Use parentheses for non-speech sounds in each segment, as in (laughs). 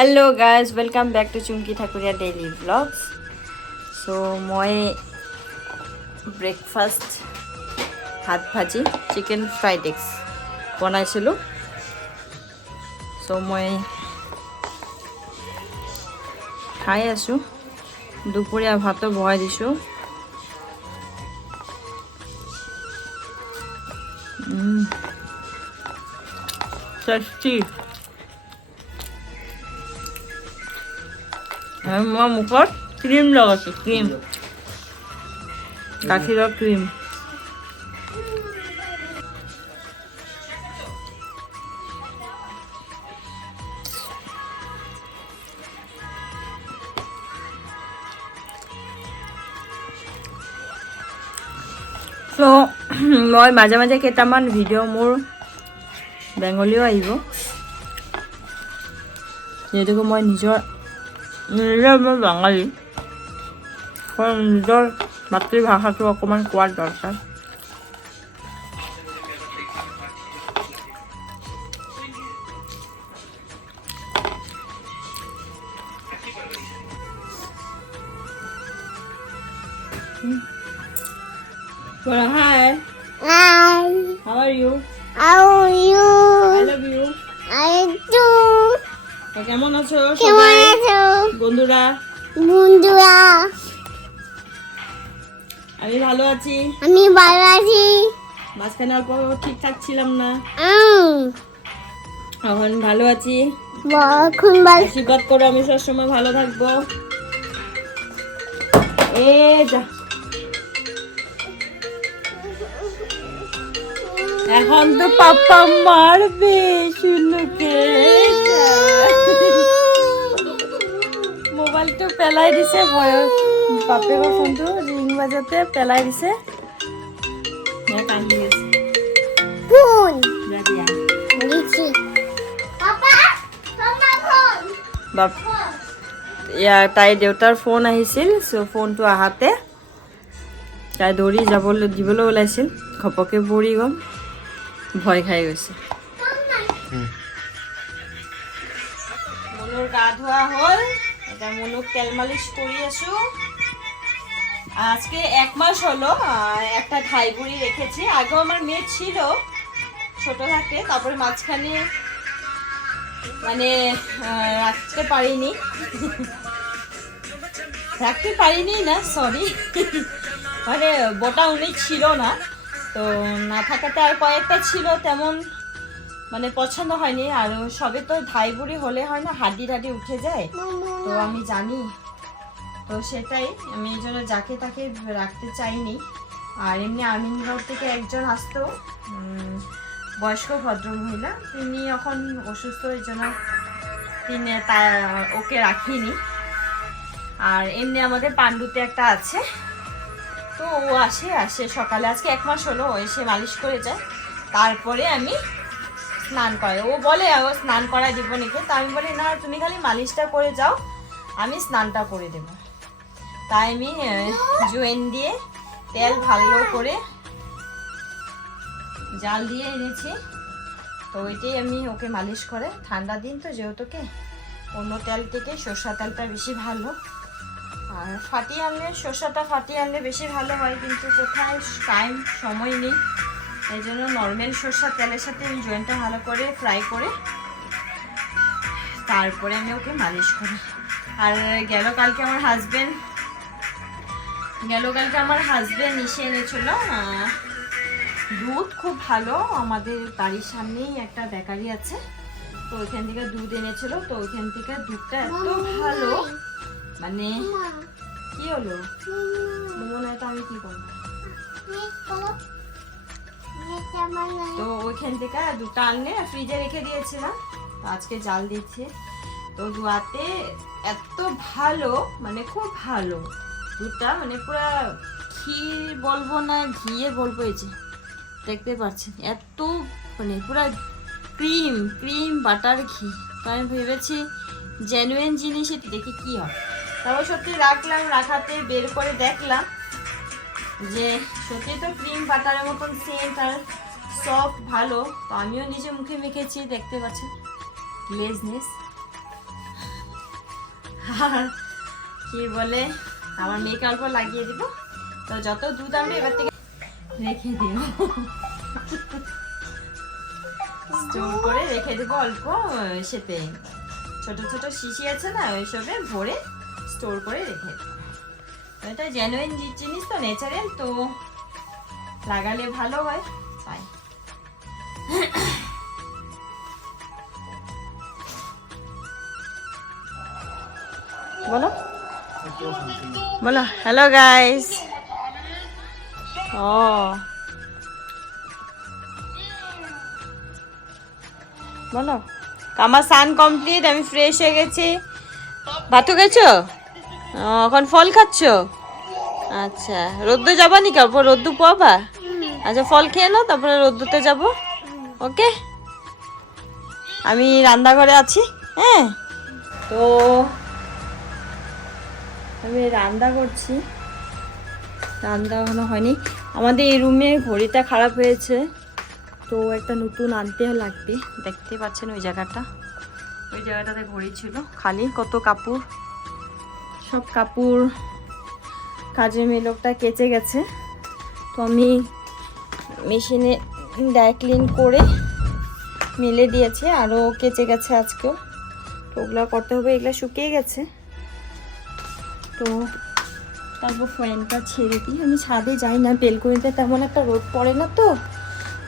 Hello' guys welcome back to Chumki Thakuria daily vlogs so' মই breakfast ভাত ভাজি chicken fried এগছ বনাইছিলোঁ। চ' মই খাই আছোঁ। দুপৰীয়া ভাতো বহাই দিছোঁ। টেষ্টি আৰু মই মুখত ক্ৰীম লগাইছোঁ ক্ৰীম গাখীৰৰ ক্ৰীম চ' মই মাজে মাজে কেইটামান ভিডিঅ' মোৰ বেংগলীও আহিব। যিহেতুকে মই নিজৰ মই বাঙালী নিজৰ মাতৃভাষাটো অকণমান কোৱাৰ দৰকাৰ Well, hi. I, How are you? how I you, love you. I do, তো কেমন আছো কেমন সবাই আছো বন্ধুরা? বন্ধুরা আমি ভালো আছি। আমি ভালো আছি। মাঝখানে অল্প ঠিকঠাক ছিলাম না। এখন ভালো আছি। এখন ভালো। আশীর্বাদ করো আমি সবসময় ভালো থাকব। এ যা। এখন তো পাপা মারবে শুনুকে। মোবাইলটো পেলাই দিছে ভয় বাপেকৰ ফোনটো ৰিং বাজাতে পেলাই দিছে। তাইৰ দেউতাৰ ফোন আহিছিল চ' ফোনটো আহাতে তাই দৌৰি যাবলৈ দিবলৈ ওলাইছিল। ঘপকে পৰি গ'ল। ভয় খাই গৈছে। মনুৰ গা ধোৱা হ'ল। এতিয়া মনুক তেল মালিশ কৰি আছো। আজকে এক মাস হলো একটা ঠাই বুড়ি রেখেছি। আগেও আমার মেয়ে ছিল ছোট থাকতে তারপরে মাঝখানে মানে রাখতে পারিনি। রাখতে পারিনি না সরি মানে বোটা উনি ছিল না, তো না থাকাতে আর কয়েকটা ছিল, তেমন মানে পছন্দ হয়নি। আর সবে তো ধাই বুড়ি হলে হয় না, হাড্ডি টাড্ডি উঠে যায়। তো আমি জানি। তো সেটাই, আমি এই জন্য যাকে তাকে রাখতে চাইনি। আর এমনি আমিনগড় থেকে একজন আসতো বয়স্ক ভদ্রমহিলা। তিনি এখন অসুস্থ, এই জন্য তিনি তা ওকে রাখিনি। আর এমনি আমাদের পাণ্ডুতে একটা আছে। তো ও আসে আসে সকালে। আজকে এক মাস হলো এসে মালিশ করে যায়। তারপরে আমি স্নান করে। ও বলে, ও স্নান করায় দিব নাকি তা আমি বলি, না, তুমি খালি মালিশটা করে যাও, আমি স্নানটা করে দেব। তাই আমি জোয়েন দিয়ে তেল ভালো করে জাল দিয়ে এনেছি। তো ওইটাই আমি ওকে মালিশ করে। ঠান্ডা দিন তো যেহেতুকে, অন্য তেল থেকে সর্ষা তেলটা বেশি ভালো। আর ফাটিয়ে আনলে, সর্ষাটা ফাটিয়ে আনলে বেশি ভালো হয়, কিন্তু কোথায়, টাইম, সময় নেই। এই জন্য নর্মাল সর্ষার তেলের সাথে আমি জয়েন্টটা ভালো করে ফ্রাই করে তারপরে আমি ওকে মালিশ করি। আর গেল কালকে আমার হাজবেন্ড গেল কালকে আমার হাজবেন্ড এসে এনেছিল দুধ খুব ভালো আমাদের বাড়ির সামনেই একটা বেকারি আছে তো ওইখান থেকে দুধ এনেছিল তো ওইখান থেকে দুধটা এত ভালো মানে কি হলো? মনে হয় তো আমি কি করব? তো ওইখান থেকে দুটো আনলে ফ্রিজে রেখে দিয়েছিলাম। তো আজকে জাল দিচ্ছি। তো দুয়াতে এত ভালো মানে খুব ভালো। দুধটা মানে পুরো ক্ষীর বলব না, ঘিয়ে বলব এই যে, দেখতে পাচ্ছেন। এত মানে পুরো ক্রিম ক্রিম বাটার ঘি। তো আমি ভেবেছি জেনুইন জিনিস দেখি কি হয়। তারপর সত্যি রাখলাম, রাখাতে বের করে দেখলাম। যে সত্যি তো ক্রিম বাটারের মতন সেন্ট আর সফট ভালো। তো আমিও নিজে মুখে মেখেছি, দেখতে পাচ্ছি লেজনেস আর কি বলে, আমার মেয়েকে অল্প লাগিয়ে দিব। তো যত দুধ আনবে, এবার থেকে রেখে দিও স্টোর করে রেখে দেবো অল্প সেতে ছোট ছোট শিশি আছে না, ওইসবে ভরে স্টোর করে রেখে দেবো। এটা জেনুইন জিনিস তো ন্যাচারাল তো। লাগালে ভালো হয়, তাই। বলো। বলো হ্যালো গাইস ও। বলো আমার সান কমপ্লিট আমি ফ্রেশ হয়ে গেছি। ভাতও গেছো? এখন ফল খাচ্ছ? আচ্ছা রোদ্দু যাবা নি কাপড় রোদ্দু পোয়াবা? আচ্ছা ফল খেয়ে নাও, তারপরে রোদ্দুতে যাব। ওকে? আমি রান্নাঘরে আছি হ্যাঁ? তো আমি রান্না করছি। রান্না এখনও হয়নি। আমাদের এই রুমে ঘড়িটা খারাপ হয়েছে। তো একটা নতুন আনতে লাগবে। দেখতে পাচ্ছেন ওই জায়গাটা। ওই জায়গাটাতে ঘড়ি ছিল, খালি কত কাপড়। সব কাপড়, কাজের মেয়ে লোকটা কেচে গেছে। তো আমি মেশিনে ড্রাই ক্লিন করে মেলে দিয়েছি, আরও কেচে গেছে আজকেও। তো ওগুলো করতে হবে, এগুলো শুকিয়ে গেছে। তো তারপর ফ্যানটা ছেড়ে দিই। আমি ছাদে যাই না, বেলকনিতে তেমন একটা রোদ পড়ে না তো।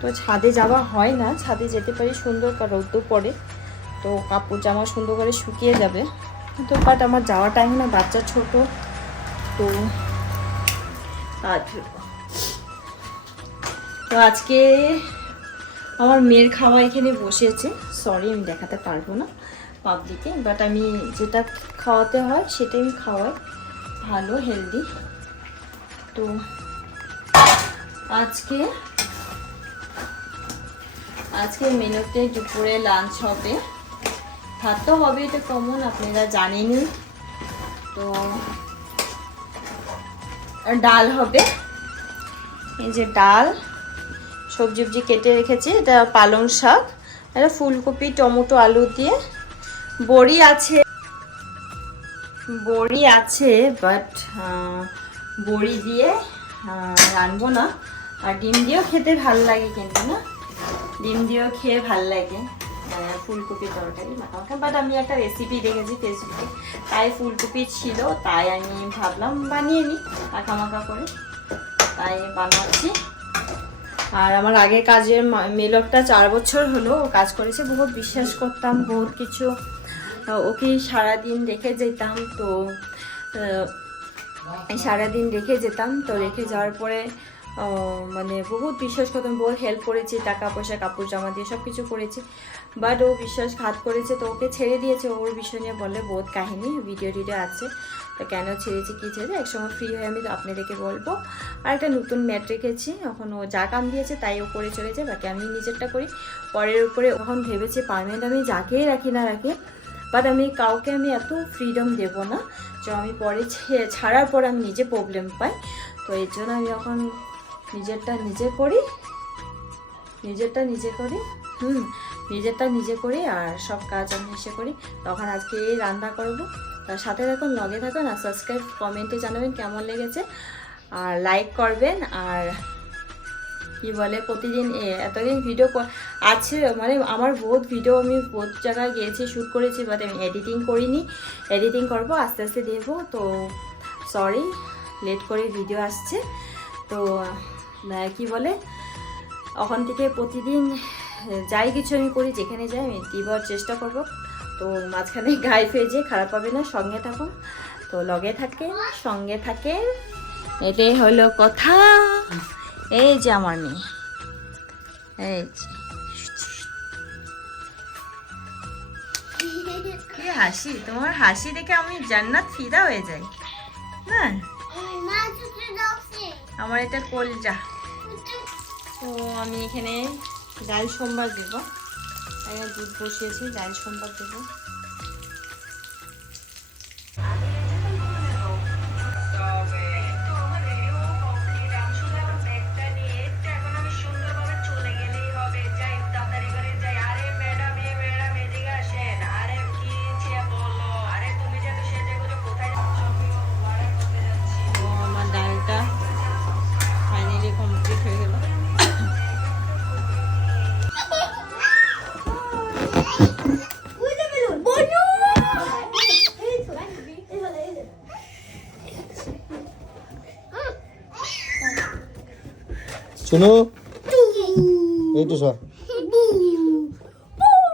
তো ছাদে যাওয়া হয় না, ছাদে যেতে পারি সুন্দর রোদও পড়ে। তো কাপড় জামা সুন্দর করে শুকিয়ে যাবে। তো বাট আমার যাওয়া টাইম না, বাচ্চা ছোট, তো কাজ তো আজকে আমার মেয়ের খাওয়া এখানে বসেছে। সরি আমি দেখাতে পারব না পাবলিকে বাট আমি যেটা খাওয়াতে হয় সেটাই আমি খাওয়াই। ভালো হেলদি তো আজকে আজকে মেনুতে দুপুরে লাঞ্চ হবে। ভাত তো হবে এটা কমন, আপনারা জানেনই তো ডাল হবে। এই যে ডাল, সবজি সবজি কেটে রেখেছি, এটা পালং শাক এটা ফুলকপি, টমেটো, আলু দিয়ে। বড়ি আছে বড়ি আছে বাট বড়ি দিয়ে রানবো না। আর ডিম দিয়েও খেতে ভালো লাগে কিন্তু না। ডিম দিয়েও খেয়ে ভালো লাগে। ফুলকপি তরকারি মাখা বাট আমি একটা রেসিপি দেখেছি ফেসবুকে। তাই ফুলকপি ছিল, তাই আমি ভাবলাম বানিয়ে নিই মাখা মাখা করে। তাই বানাচ্ছি। আর আমার আগে কাজের মেলকটা চার বছর হলো কাজ করেছে, বহুত বিশ্বাস করতাম, বহুত কিছু। ওকে সারাদিন রেখে যেতাম, তো সারাদিন রেখে যেতাম, তো রেখে যাওয়ার পরে মানে বহুত বিশ্বাস করতাম বহুত হেল্প করেছি, টাকা পয়সা, কাপড় জামা দিয়ে সব কিছু করেছি। বাট ও বিশ্বাসঘাত করেছে তো ওকে ছেড়ে দিয়েছে ওর বিষয় নিয়ে বলে বহুত কাহিনী ভিডিও টিডিও আছে। তো কেন ছেড়েছে, কী ছেড়েছে? একসময় ফ্রি হয়ে আমি আপনাদেরকে বলব। আর একটা নতুন ম্যাট রেখেছি, এখন ও যা কাম দিয়েছে তাই ও করে চলেছে, বাকি আমি নিজেরটা করি। পরের উপরে এখন ভেবেছি পারমানেন্ট আমি যাকেই রাখি না রাখি। বাট আমি কাউকে আমি এত ফ্রিডম দেব না, যে আমি পরে ছাড়ার পর আমি নিজে প্রবলেম পাই। তো এর জন্য আমি এখন নিজেরটা নিজে করি, নিজেরটা নিজে করি, হুম, নিজেরটা নিজে করি আর সব কাজ আমি এসে করি। তখন আজকে এই রান্না করব। তার সাথে থাকুন, লগে থাকুন আর সাবস্ক্রাইব কমেন্টে জানাবেন কেমন লেগেছে। আর লাইক করবেন আর কি বলে, প্রতিদিন এতদিন ভিডিও আছে মানে আমার বহুত ভিডিও আমি বহুত জায়গায় গিয়েছি শ্যুট করেছি বাট আমি এডিটিং করিনি। এডিটিং করব, আস্তে আস্তে দেবো তো সরি লেট করে ভিডিও আসছে। তো কি বলে? ওখান থেকে প্রতিদিন যাই কিছু আমি করি, যেখানে যাই, আমি দিবার চেষ্টা করব। তো মাঝখানে (laughs) গায়ে ফেজে খারাপ হবে না, সঙ্গে থাকুন তো লগে থাকে, সঙ্গে থাকে। এটাই হলো কথা। এই যে আমার মেয়ে। এই হাসি, তোমার হাসি দেখে আমি জান্নাত ফিদা হয়ে যাই। দাওছি আমার এটা কলজা। তো আমি এখানে ডাল সোমবার দেবো। দুধ বসিয়েছি ডাল সোমবার দেবো। শুনু। এইটো চোৱা